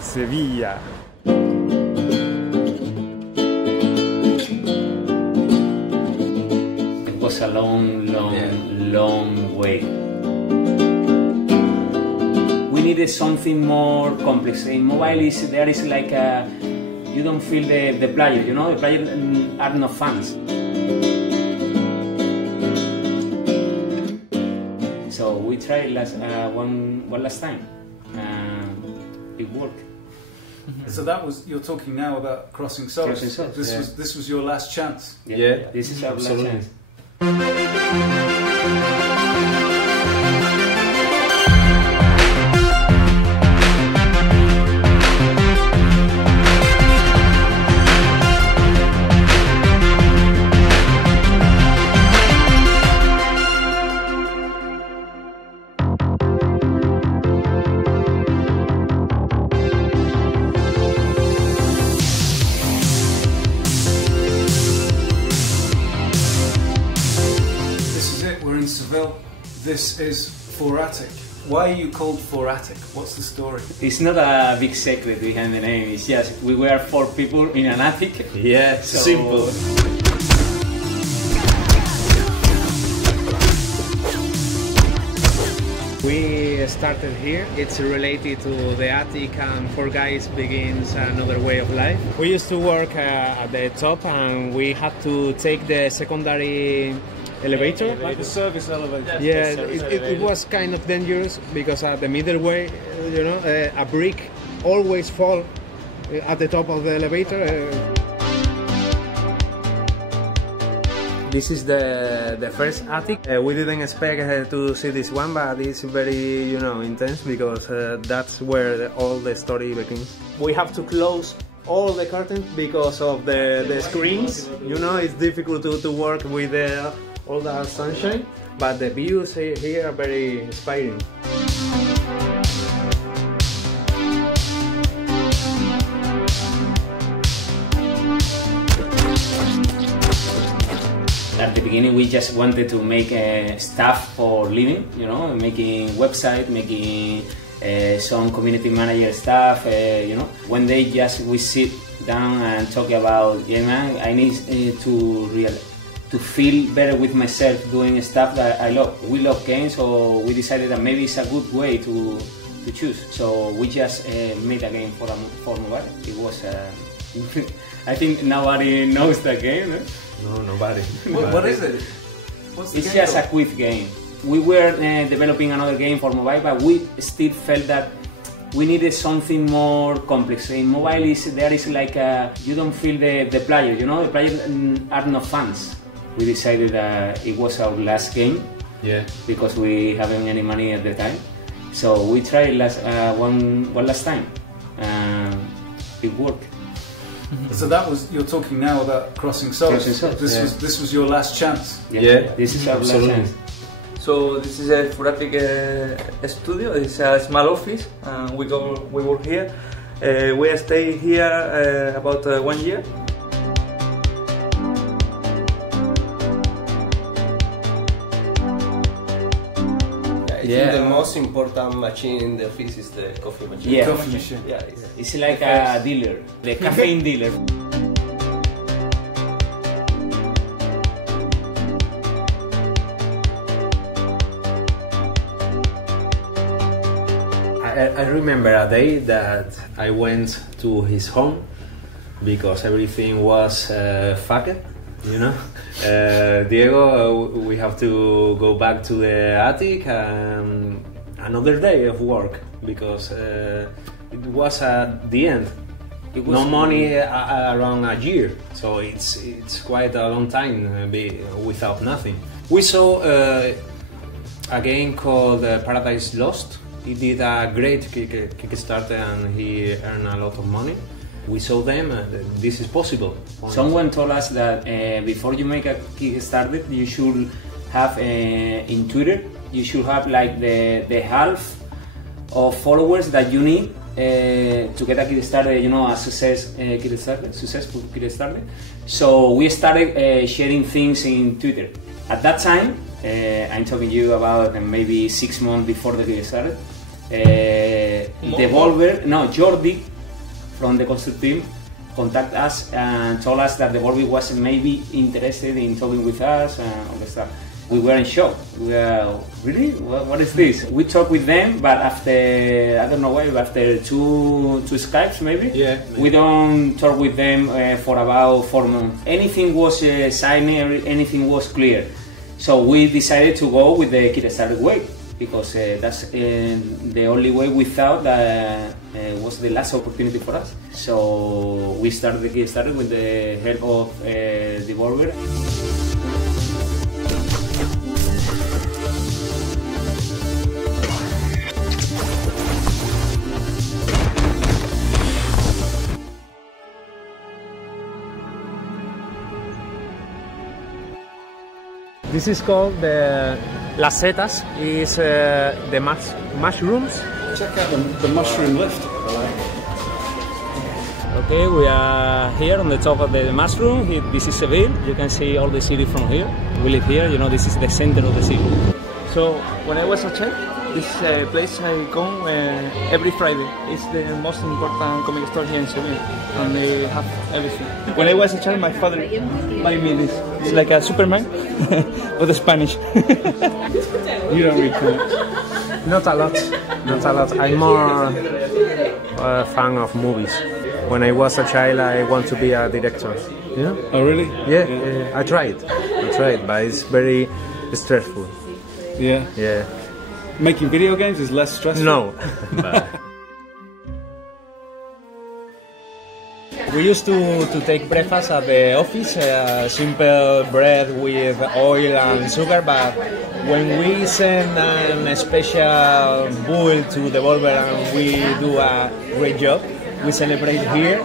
Sevilla. It was a long way. We needed something more complex. In mobile, there is like a, you don't feel the player, you know, the players are not fans. So we tried one last time. It worked. So that was, you're talking now about Crossing Souls. This was your last chance. Yeah, this is our last chance. This is Foratic. Why are you called Foratic? What's the story? It's not a big secret behind the name. It's just we were 4 people in an attic. Yeah, so simple. We started here. It's related to the attic, and 4 guys begins another way of life. We used to work at the top, and we had to take the secondary elevator, like the service elevator. Yeah, it was kind of dangerous because at the middle way, you know, a brick always fall at the top of the elevator. This is the first attic. We didn't expect to see this one, but it's very, you know, intense because that's where all the story begins. We have to close all the curtains because of the screens. You know, it's difficult to work with all the sunshine, but the views here are very inspiring. At the beginning, we just wanted to make stuff for living, you know, making website, making some community manager stuff, you know. One day, we sit down and talk about, yeah, man, I need to feel better with myself doing stuff that I love. We love games, so we decided that maybe it's a good way to choose. So we just made a game for mobile. It was, I think nobody knows the game. Eh? No, nobody. What is it? What's the it's game just called? A quiz game. We were developing another game for mobile, but we still felt that we needed something more complex. In mobile, there is like a, you don't feel the player, you know, the players are not fans. We decided that it was our last game, because we haven't any money at the time. So we tried one last time. It worked. So that was, you're talking now about Crossing Souls. This was your last chance. Yeah, this is our last chance. So this is a Foratic studio. It's a small office, and we work here. We stay here about 1 year. I think the most important machine in the office is the coffee machine. Yeah, coffee machine. Yeah, it's like a dealer, the caffeine dealer. I remember a day that I went to his home because everything was fucked, you know. Diego, we have to go back to the attic and another day of work because it was at the end. No money around a year, so it's quite a long time without nothing. We saw a game called Paradise Lost. He did a great Kickstarter and he earned a lot of money. We saw them, this is possible. Someone told us that before you make a Kickstarter, you should have in Twitter, you should have like the half of followers that you need to get a Kickstarter, you know, a successful Kickstarter. So we started sharing things in Twitter. At that time, I'm talking to you about maybe 6 months before the Kickstarter, Jordi from the construct team contact us and told us that Devolver was maybe interested in talking with us and all the stuff. We were in shock. We were, really? What is this? We talked with them, but after, I don't know why, after two Skypes maybe? Yeah. We don't talk with them for about 4 months. Anything was signed, anything was clear. So we decided to go with the Kickstarter way, because that's the only way we thought that was the last opportunity for us. So we started the Kickstarter with the help of Devolver. This is called the Las Setas, is the mushrooms. Check out the mushroom lift. Okay, we are here on the top of the mushroom. This is Seville. You can see all the city from here. We live here, you know, this is the center of the city. So when I was a child, this place I come every Friday. It's the most important comic store here in Seville, and they have everything. When I was a child, my father bought me this. It's like a Superman, but Spanish. You don't read comics? Not a lot. I'm more a fan of movies. When I was a child, I want to be a director. Yeah. Oh, really? Yeah. I tried, but it's very stressful. Yeah. Yeah. Making video games is less stressful? No. We used to take breakfast at the office, simple bread with oil and sugar, but when we send a special bull to Devolver and we do a great job, we celebrate here.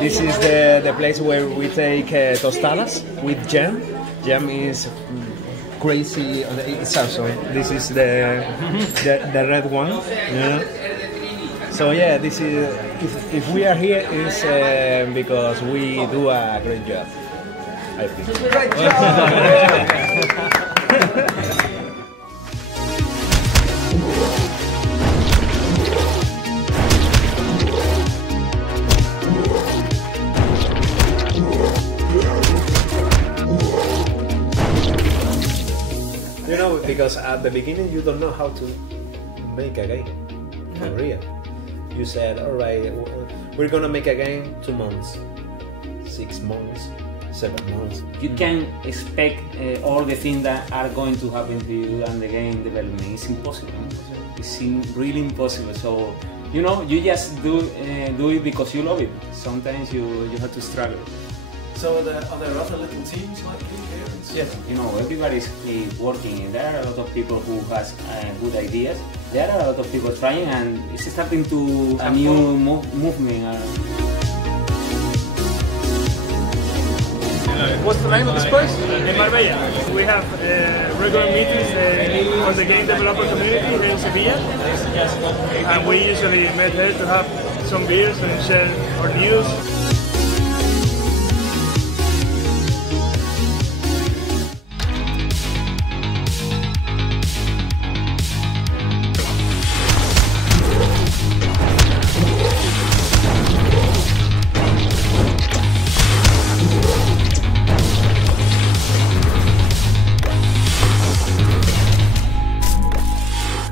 This is the place where we take tostadas with jam. Jam is crazy, it's awesome. This is the red one, you know? So yeah, this is, if we are here, it's because we do a great job, I think. Great job! You know, because at the beginning you don't know how to make a game for real. You said, all right, we're gonna make a game 2 months, 6 months, 7 months. You can expect all the things that are going to happen to you and the game development. It's impossible. It's really impossible. So, you know, you just do it because you love it. Sometimes you have to struggle. So are there other little teams like you here? Yes, you know, everybody's working. There are a lot of people who has good ideas. There are a lot of people trying, and it's starting to a new movement. What's the name of this place? In Marbella. We have regular meetings for the game developer community here in Sevilla, and we usually meet here to have some beers and share our news.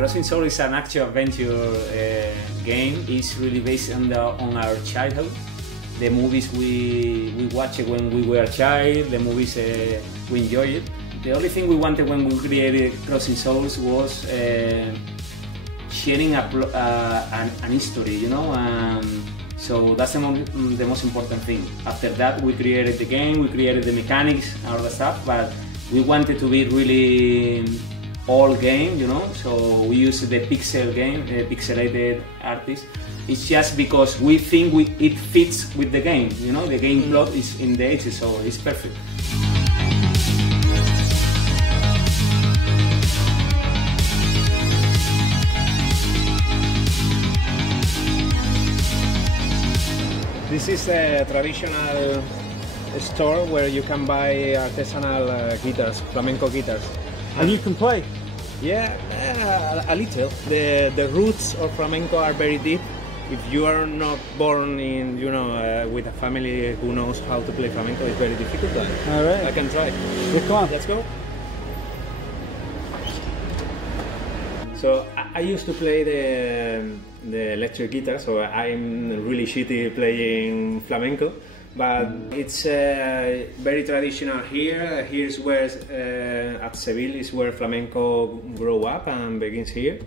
Crossing Soul is an action-adventure game. It's really based on our childhood. The movies we watched when we were a child, the movies we enjoyed it. The only thing we wanted when we created Crossing Souls was sharing an history, you know. So that's the most important thing. After that, we created the game, we created the mechanics, all the stuff, but we wanted to be really all game, you know, so we use the pixel game, the pixelated artist. It's just because we think it fits with the game, you know, the game plot is in the edges, so it's perfect. This is a traditional store where you can buy artisanal guitars, flamenco guitars. And you can play? Yeah, a little. The roots of flamenco are very deep. If you are not born in, with a family who knows how to play flamenco, it's very difficult. All right. I can try. Yeah, come on. Let's go. So I used to play the electric guitar, so I'm really shitty playing flamenco. But it's very traditional here. Here's where, at Seville, is where flamenco grew up and begins here.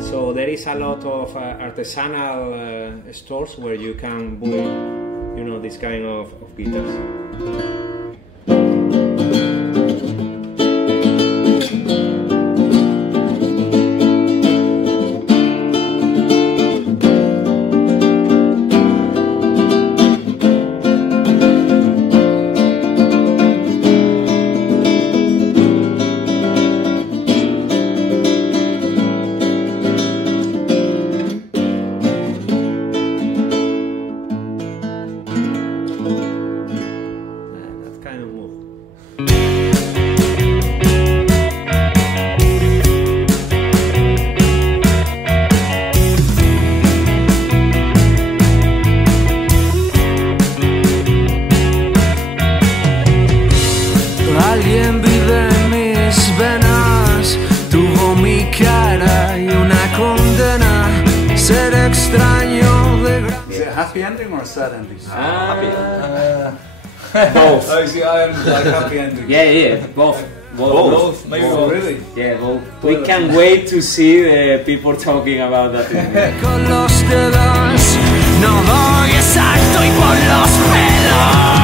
So there is a lot of artisanal stores where you can buy, this kind of guitars. Alguien vive en mis venas, tuvo mi cara y una condena, ser extraño de gran... Is it a happy ending or a sad ending? Happy. Both. Oh, see, I like happy endings. Yeah, both. Maybe both. Really? Yeah, both. We can't wait to see the people talking about that. Con los dedos, no doy exacto y por los pelos.